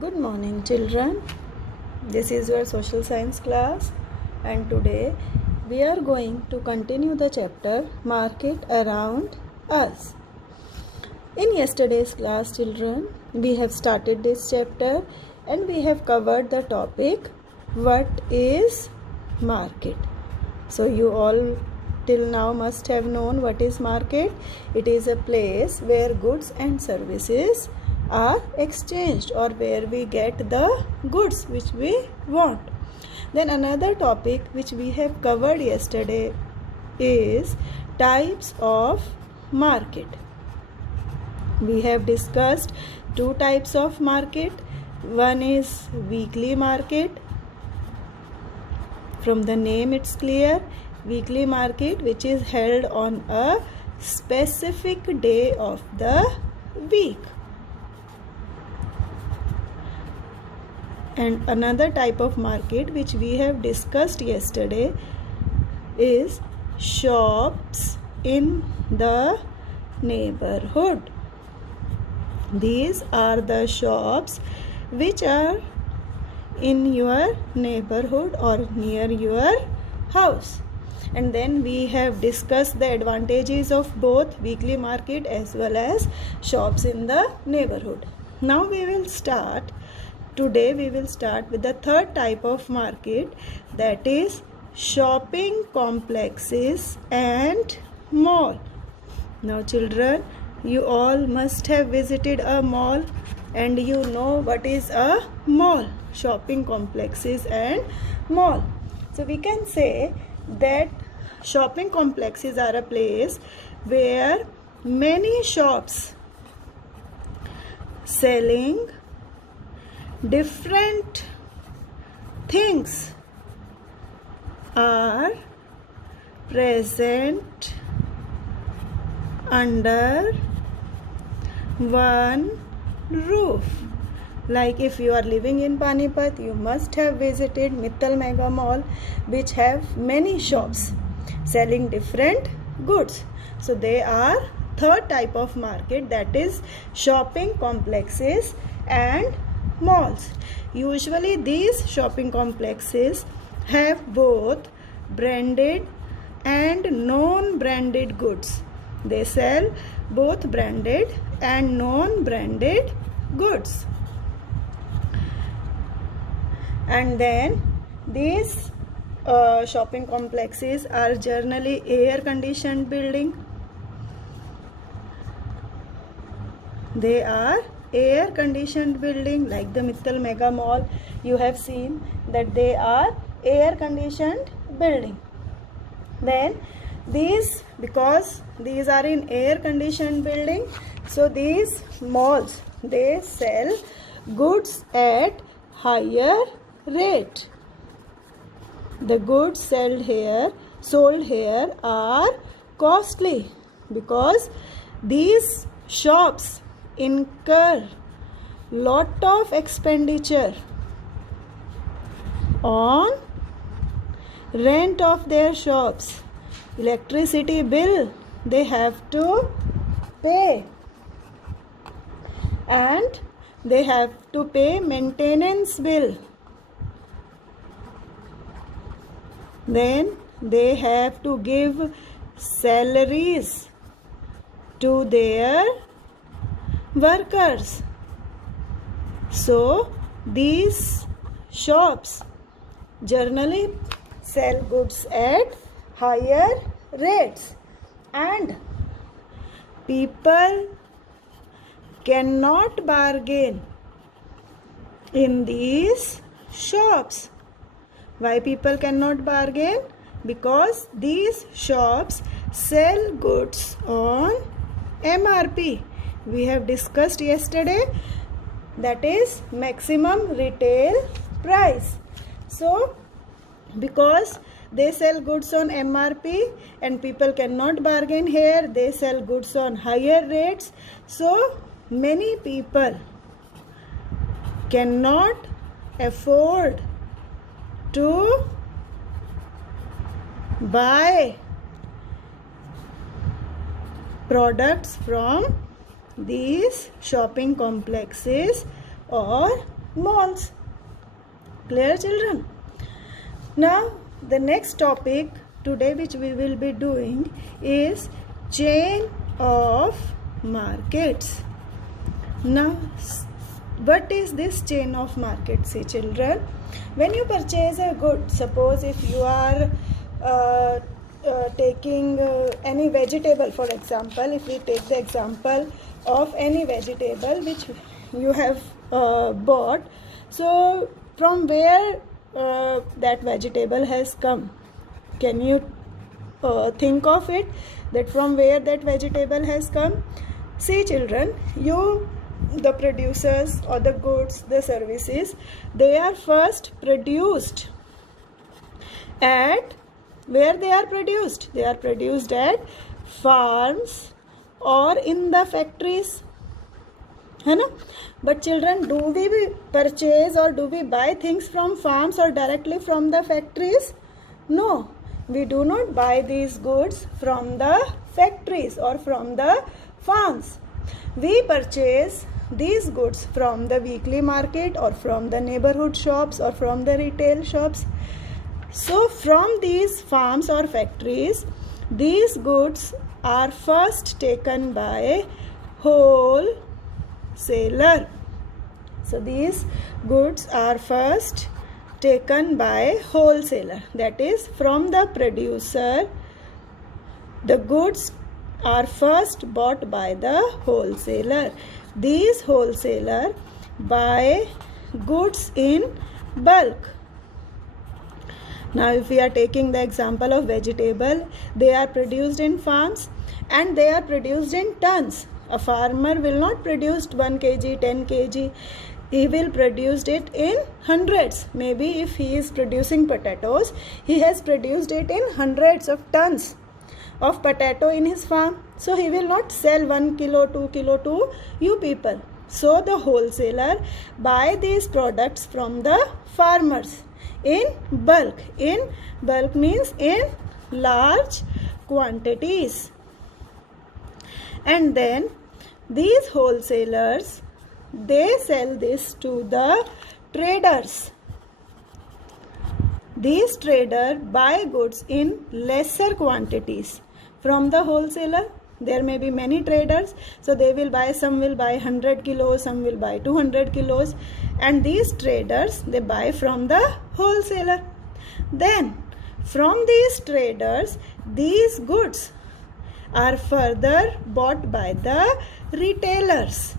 Good morning, children. This is your social science class, and today we are going to continue the chapter Market Around Us. In yesterday's class, children, we have started this chapter and we have covered the topic what is market. So you all till now must have known what is market. It is a place where goods and services are exchanged or where we get the goods which we want. Then another topic which we have covered yesterday is types of market. We have discussed two types of market. One is weekly market. From the name it's clear, weekly market which is held on a specific day of the week. And another type of market which we have discussed yesterday is shops in the neighborhood. These are the shops which are in your neighborhood or near your house. And then we have discussed the advantages of both weekly market as well as shops in the neighborhood. Now Today we will start with the third type of market, that is shopping complexes and mall. Now children, you all must have visited a mall and you know what is a mall, shopping complexes and mall. So we can say that shopping complexes are a place where many shops selling different things are present under one roof. Like if you are living in Panipat, you must have visited Mittal Mega Mall, which have many shops selling different goods. So they are third type of market, that is shopping complexes and malls. Usually these shopping complexes have both branded and non-branded goods. They sell both branded and non-branded goods. And then these shopping complexes are generally air-conditioned building. They are air-conditioned building, like the Mittal Mega Mall. You have seen that they are air-conditioned building. Then because these are in air-conditioned building, so these malls, they sell goods at higher rate. The goods sold here are costly because these shops incur lot of expenditure on rent of their shops, electricity bill they have to pay, and they have to pay maintenance bill. Then they have to give salaries to their workers. So these shops generally sell goods at higher rates, and people cannot bargain in these shops. Why people cannot bargain? Because these shops sell goods on MRP. We have discussed yesterday, that is maximum retail price. So because they sell goods on MRP and people cannot bargain here, they sell goods on higher rates. So many people cannot afford to buy products from these shopping complexes or malls. Clear, children? Now the next topic today which we will be doing is chain of markets. Now what is this chain of markets? See, children, when you purchase a good, suppose if you are taking any vegetable, for example, if we take the example of any vegetable which you have bought, so from where that vegetable has come? Can you think of it, that from where that vegetable has come? See, children, the producers or the goods, the services, they are first produced at where they are produced? They are produced at farms or in the factories. है ना? But children, do we purchase or do we buy things from farms or directly from the factories? No, we do not buy these goods from the factories or from the farms. We purchase these goods from the weekly market or from the neighborhood shops or from the retail shops. So from these farms or factories, these goods are first taken by wholesaler. So these goods are first taken by wholesaler, that is from the producer. The goods are first bought by the wholesaler. These wholesaler buy goods in bulk. Now if we are taking the example of vegetable, they are produced in farms and they are produced in tons. A farmer will not produce 1 kg, 10 kg. He will produce it in hundreds. Maybe if he is producing potatoes, he has produced it in hundreds of tons of potato in his farm. So he will not sell 1 kilo, 2 kilo to you people. So the wholesaler buy these products from the farmers in bulk. In bulk means in large quantities. And then these wholesalers, they sell this to the traders. These traders buy goods in lesser quantities from the wholesaler. There may be many traders, so they will buy, some will buy 100 kilos, some will buy 200 kilos, and these traders, they buy from the wholesaler. Then from these traders, these goods are further bought by the retailers.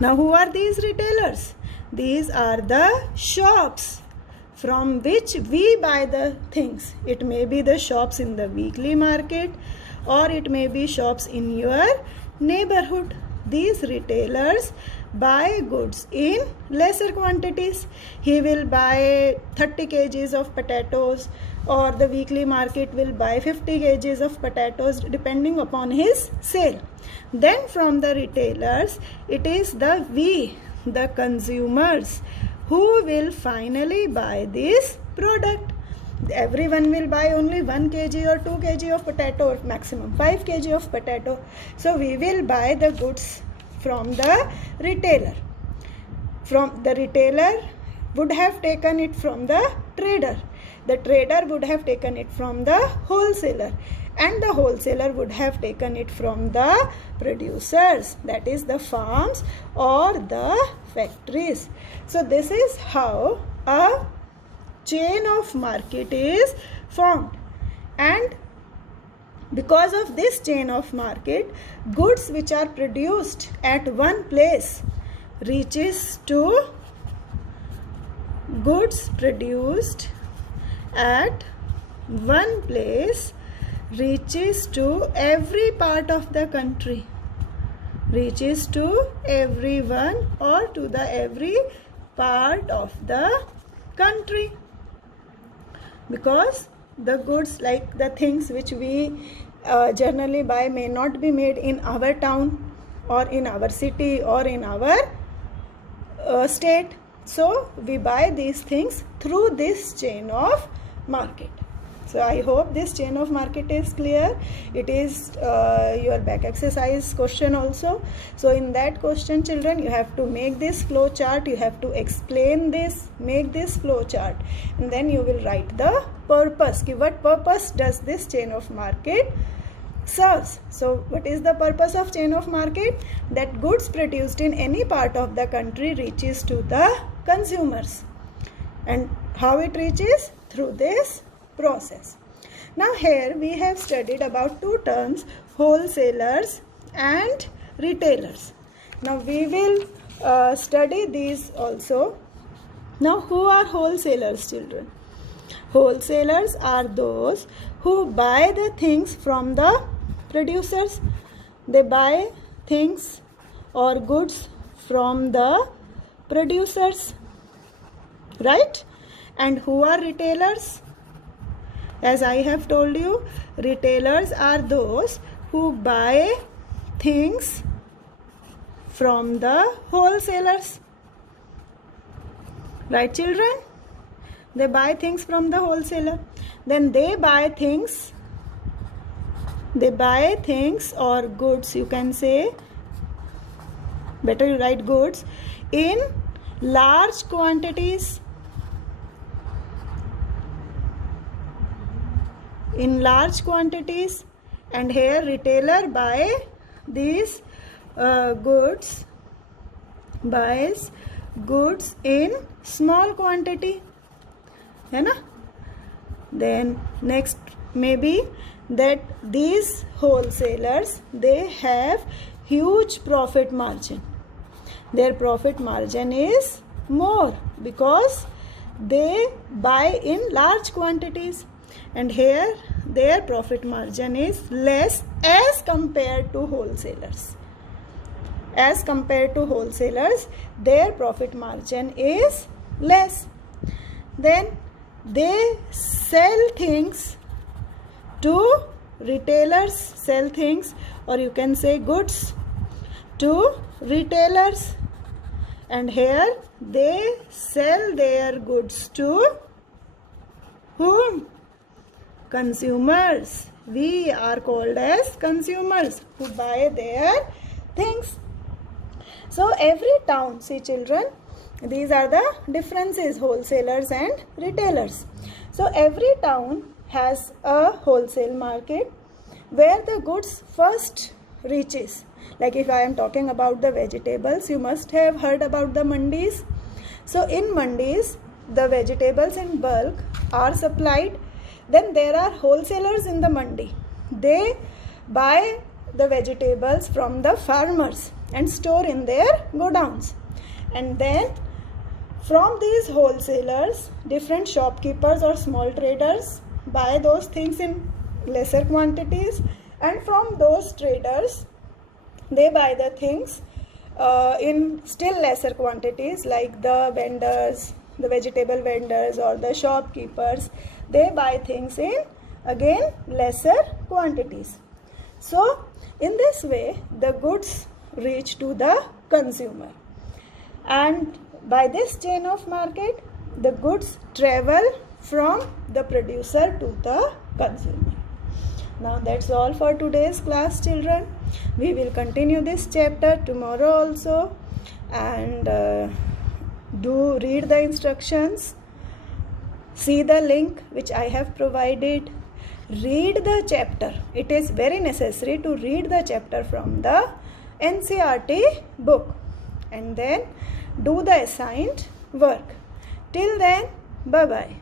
Now who are these retailers? These are the shops from which we buy the things. It may be the shops in the weekly market or it may be shops in your neighborhood. These retailers buy goods in lesser quantities. He will buy 30 kgs of potatoes, or the weekly market will buy 50 kgs of potatoes depending upon his sale. Then from the retailers, it is the consumers, who will finally buy this product. Everyone will buy only 1 kg or 2 kg of potato, or maximum 5 kg of potato. So we will buy the goods from the retailer. From the retailer would have taken it from the trader. The trader would have taken it from the wholesaler, and the wholesaler would have taken it from the producers, that is the farms or the factories. So this is how a chain of market is formed. And because of this chain of market, goods which are produced at one place reaches to goods produced at one place reaches to every part of the country, reaches to everyone or to the every part of the country. Because the goods, like the things which we generally buy, may not be made in our town or in our city or in our state. So we buy these things through this chain of market. So I hope this chain of market is clear. It is your back exercise question also. So in that question, children, you have to make this flow chart. You have to explain this, make this flow chart, and then you will write the purpose. What purpose does this chain of market serves? So what is the purpose of chain of market? That goods produced in any part of the country reaches to the consumers. And how it reaches? Through this process. Now here we have studied about two terms, wholesalers and retailers. Now we will study these also. Now who are wholesalers, children? Wholesalers are those who buy the things from the producers. They buy things or goods from the producers, right? And who are retailers? As I have told you, retailers are those who buy things from the wholesalers. Right, children? They buy things from the wholesaler. Then they buy things or goods, you can say, better you write goods, in large quantities. In large quantities. And here retailer buy these goods, buys goods in small quantity, है ना? Then next maybe that these wholesalers, they have huge profit margin. Their profit margin is more because they buy in large quantities. And here their profit margin is less as compared to wholesalers. As compared to wholesalers, their profit margin is less. Then they sell things to retailers, sell things, or you can say goods to retailers. And here they sell their goods to whom? Consumers. We are called as consumers who buy their things. So every town, see children, these are the differences, wholesalers and retailers. So every town has a wholesale market where the goods first reaches. Like if I am talking about the vegetables, you must have heard about the mandis. So in mandis, the vegetables in bulk are supplied. Then there are wholesalers in the mandi. They buy the vegetables from the farmers and store in their godowns. And then from these wholesalers, different shopkeepers or small traders buy those things in lesser quantities. And from those traders, they buy the things in still lesser quantities, like the vendors, the vegetable vendors or the shopkeepers. They buy things in again lesser quantities. So in this way the goods reach to the consumer, and by this chain of market the goods travel from the producer to the consumer. Now that's all for today's class, children. We will continue this chapter tomorrow also, and do read the instructions. See the link which I have provided. Read the chapter. It is very necessary to read the chapter from the NCERT book, and then do the assigned work. Till then, bye-bye.